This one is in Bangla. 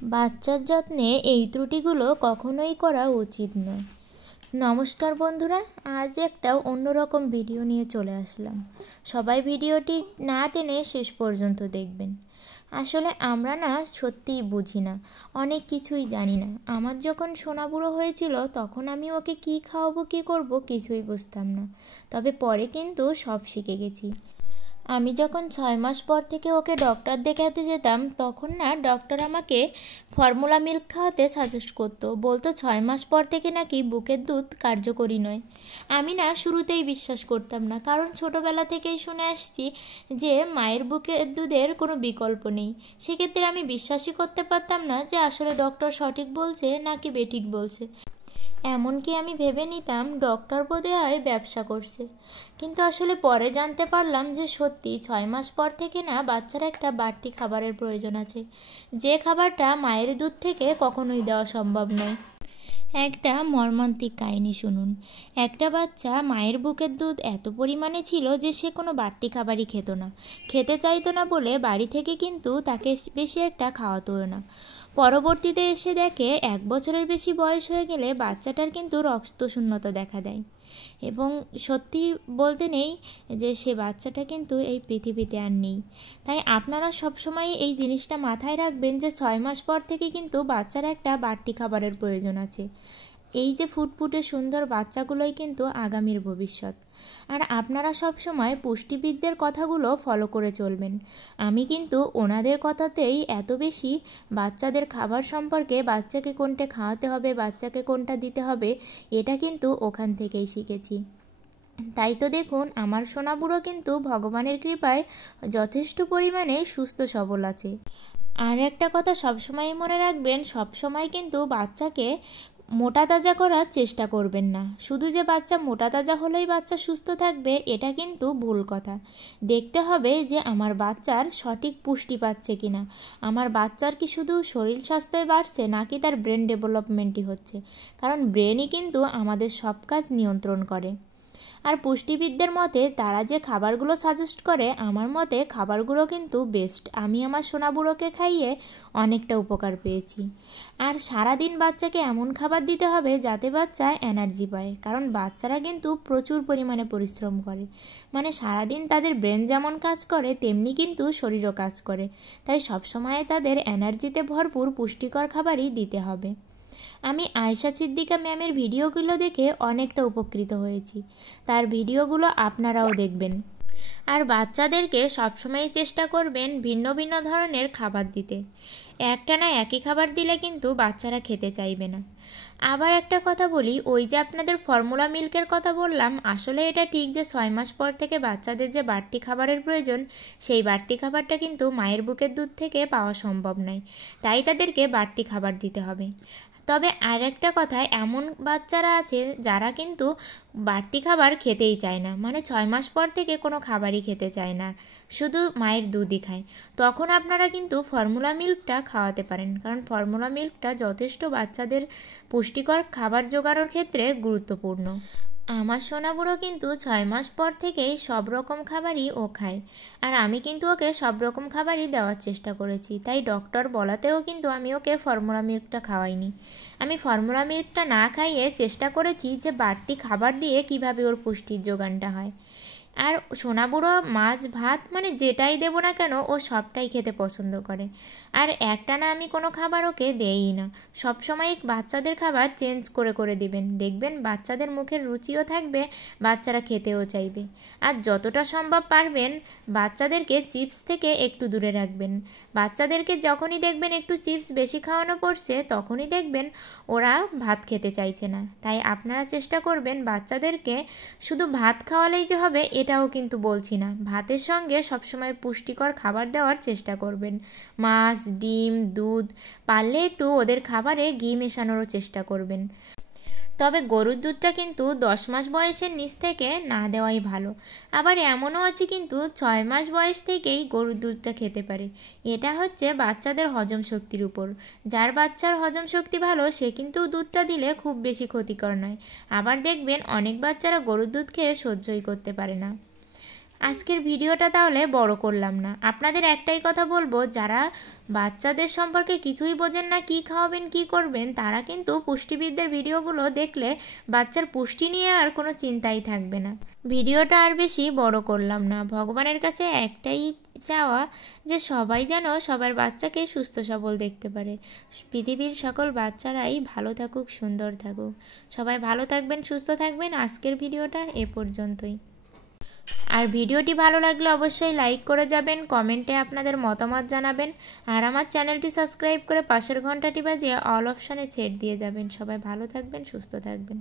বাচ্চার যত্নে এই ত্রুটিগুলো কখনোই করা উচিত নয়। নমস্কার বন্ধুরা, আজ একটা অন্যরকম ভিডিও নিয়ে চলে আসলাম। সবাই ভিডিওটি না টেনে শেষ পর্যন্ত দেখবেন। আসলে আমরা না সত্যিই বুঝি না, অনেক কিছুই জানি না। আমার যখন সোনা বুড়ো হয়েছিল তখন আমি ওকে কী খাওয়াবো কী করব কিছুই বুঝতাম না, তবে পরে কিন্তু সব শিখে গেছি। আমি যখন 6 মাস পর থেকে ওকে ডক্টর দেখাতে যেতাম তখন না ডক্টর আমাকে ফর্মুলা মিল্ক খাওয়াতে সাজেস্ট করতো, বলতো 6 মাস পর থেকে নাকি বুকের দুধ কার্যকরী নয়। আমি না শুরুতেই বিশ্বাস করতাম না, কারণ ছোটোবেলা থেকেই শুনে আসছি যে মায়ের বুকের দুধের কোনো বিকল্প নেই। সেক্ষেত্রে আমি বিশ্বাসই করতে পারতাম না যে আসলে ডক্টর সঠিক বলছে নাকি বেঠিক বলছে। এমনকি আমি ভেবে নিতাম ডক্টর বোধহয় ব্যবসা করছে। কিন্তু আসলে পরে জানতে পারলাম যে সত্যি 6 মাস পর থেকে না বাচ্চার একটা বাড়তি খাবারের প্রয়োজন আছে, যে খাবারটা মায়ের দুধ থেকে কখনোই দেওয়া সম্ভব নয়। একটা মর্মান্তিক কাহিনী শুনুন। একটা বাচ্চা মায়ের বুকের দুধ এত পরিমাণে ছিল যে সে কোনো বাড়তি খাবারই খেতে চাইতো না বলে বাড়ি থেকে কিন্তু তাকে বেশি একটা খাওয়াতোও না। পরবর্তীতে এসে দেখে 1 বছরের বেশি বয়স হয়ে গেলে বাচ্চাটার কিন্তু রক্তশূন্যতা দেখা দেয়, এবং সত্যি বলতে নেই যে সে বাচ্চাটা কিন্তু এই পৃথিবীতে আর নেই। তাই আপনারা সবসময় এই জিনিসটা মাথায় রাখবেন যে 6 মাস পর থেকে কিন্তু বাচ্চার একটা বাড়তি খাবারের প্রয়োজন আছে। এই যে ফুটফুটে সুন্দর বাচ্চাগুলোই কিন্তু আগামীর ভবিষ্যৎ। আর আপনারা সবসময় পুষ্টিবিদদের কথাগুলো ফলো করে চলবেন। আমি কিন্তু ওনাদের কথাতেই এত বেশি বাচ্চাদের খাবার সম্পর্কে, বাচ্চাকে কোনটা খাওয়াতে হবে, বাচ্চাকে কোনটা দিতে হবে, এটা কিন্তু ওখান থেকেই শিখেছি। তাই তো দেখুন আমার সোনা বুড়ো কিন্তু ভগবানের কৃপায় যথেষ্ট পরিমাণে সুস্থ সবল আছে। আর একটা কথা সবসময় মনে রাখবেন, সবসময় কিন্তু বাচ্চাকে মোটা তাজা করার চেষ্টা করবেন না। শুধু যে বাচ্চা মোটা তাজা হলেই বাচ্চা সুস্থ থাকবে এটা কিন্তু ভুল কথা। দেখতে হবে যে আমার বাচ্চার সঠিক পুষ্টি পাচ্ছে কিনা, আমার বাচ্চার কি শুধু শরীর স্বাস্থ্যই বাড়ছে নাকি তার ব্রেন ডেভেলপমেন্টই হচ্ছে, কারণ ব্রেনই কিন্তু আমাদের সব কাজ নিয়ন্ত্রণ করে। আর পুষ্টিবিদদের মতে তারা যে খাবারগুলো সাজেস্ট করে, আমার মতে খাবারগুলো কিন্তু বেস্ট। আমি আমার সোনা বুড়োকে খাইয়ে অনেকটা উপকার পেয়েছি। আর সারাদিন বাচ্চাকে এমন খাবার দিতে হবে যাতে বাচ্চা এনার্জি পায়, কারণ বাচ্চারা কিন্তু প্রচুর পরিমাণে পরিশ্রম করে। মানে সারাদিন তাদের ব্রেন যেমন কাজ করে তেমনি কিন্তু শরীরও কাজ করে। তাই সবসময় তাদের এনার্জিতে ভরপুর পুষ্টিকর খাবারই দিতে হবে। আমি আয়েশা সিদ্দিকা ম্যামের ভিডিওগুলো দেখে অনেকটা উপকৃত হয়েছি। তার ভিডিওগুলো আপনারাও দেখবেন। আর বাচ্চাদেরকে সবসময় চেষ্টা করবেন ভিন্ন ভিন্ন ধরনের খাবার দিতে। একটানা একই খাবার দিলে কিন্তু বাচ্চারা খেতে চাইবে না। আবার একটা কথা বলি, ওই যে আপনাদের ফর্মুলা মিল্কের কথা বললাম, আসলে এটা ঠিক যে 6 মাস পর থেকে বাচ্চাদের যে বাড়তি খাবারের প্রয়োজন, সেই বাড়তি খাবারটা কিন্তু মায়ের বুকের দুধ থেকে পাওয়া সম্ভব নয়। তাই তাদেরকে বাড়তি খাবার দিতে হবে। তবে আর একটা কথা, এমন বাচ্চারা আছে যারা কিন্তু বাড়তি খাবার খেতেই চায় না, মানে 6 মাস পর থেকে কোনো খাবারই খেতে চায় না, শুধু মায়ের দুধই খায়। তখন আপনারা কিন্তু ফর্মুলা মিল্কটা খাওয়াতে পারেন, কারণ ফর্মুলা মিল্কটা যথেষ্ট বাচ্চাদের পুষ্টিকর খাবার জোগানোর ক্ষেত্রে গুরুত্বপূর্ণ। আমার সোনা বুড়ো কিন্তু 6 মাস পর থেকেই সব রকম খাবারই ও খায়, আর আমি কিন্তু ওকে সব রকম খাবারই দেওয়ার চেষ্টা করেছি। তাই ডক্টর বলাতেও কিন্তু আমি ওকে ফর্মুলা মিল্কটা খাওয়াইনি। আমি ফর্মুলা মিল্কটা না খাইয়ে চেষ্টা করেছি যে বাড়তি খাবার দিয়ে কিভাবে ওর পুষ্টির যোগানটা হয়। আর সোনা বুড়ো মাছ ভাত মানে যেটাই দেবো না কেন ও সবটাই খেতে পছন্দ করে। আর একটানা আমি কোনো খাবার ওকে দেই না, সবসময় বাচ্চাদের খাবার চেঞ্জ করে করে দিবেন, দেখবেন বাচ্চাদের মুখের রুচিও থাকবে, বাচ্চারা খেতেও চাইবে। আর যতটা সম্ভব পারবেন বাচ্চাদেরকে চিপস থেকে একটু দূরে রাখবেন। বাচ্চাদেরকে যখনই দেখবেন একটু চিপস বেশি খাওয়ানো পড়ছে তখনই দেখবেন ওরা ভাত খেতে চাইছে না। তাই আপনারা চেষ্টা করবেন বাচ্চাদেরকে শুধু ভাত খাওয়ালেই যে হবে এটাও কিন্তু বলছি না, ভাতের সঙ্গে সবসময় পুষ্টিকর খাবার দেওয়ার চেষ্টা করবেন। মাছ, ডিম, দুধ, পারলে একটু ওদের খাবারে ঘি মেশানোরও চেষ্টা করবেন। তবে গরুর দুধটা কিন্তু 10 মাস বয়সের নিচ থেকে না দেওয়াই ভালো। আবার এমনও আছে কিন্তু 6 মাস বয়স থেকেই গরুর দুধটা খেতে পারে। এটা হচ্ছে বাচ্চাদের হজম শক্তির উপর। যার বাচ্চার হজম শক্তি ভালো সে কিন্তু দুধটা দিলে খুব বেশি ক্ষতিকর নয়। আবার দেখবেন অনেক বাচ্চারা গরুর দুধ খেয়ে সহ্যই করতে পারে না। আজকের ভিডিওটা তাহলে বড় করলাম না, আপনাদের একটাই কথা বলবো, যারা বাচ্চাদের সম্পর্কে কিছুই বোঝেন না, কি খাওয়াবেন কি করবেন, তারা কিন্তু পুষ্টিবিদদের ভিডিওগুলো দেখলে বাচ্চার পুষ্টি নিয়ে আর কোনো চিন্তাই থাকবে না। ভিডিওটা আর বেশি বড় করলাম না, ভগবানের কাছে একটাই চাওয়া যে সবাই যেন সবার বাচ্চাকে সুস্থ সবল দেখতে পারে। পৃথিবীর সকল বাচ্চারাই ভালো থাকুক, সুন্দর থাকুক। সবাই ভালো থাকবেন, সুস্থ থাকবেন। আজকের ভিডিওটা এ পর্যন্তই। আর ভিডিওটি ভালো লাগলে অবশ্যই লাইক করে যাবেন, কমেন্টে আপনাদের মতামত জানাবেন, আর আমার চ্যানেলটি সাবস্ক্রাইব করে পাশের ঘন্টাটি বাজিয়ে অল অপশানে ছেড়ে দিয়ে যাবেন। সবাই ভালো থাকবেন, সুস্থ থাকবেন।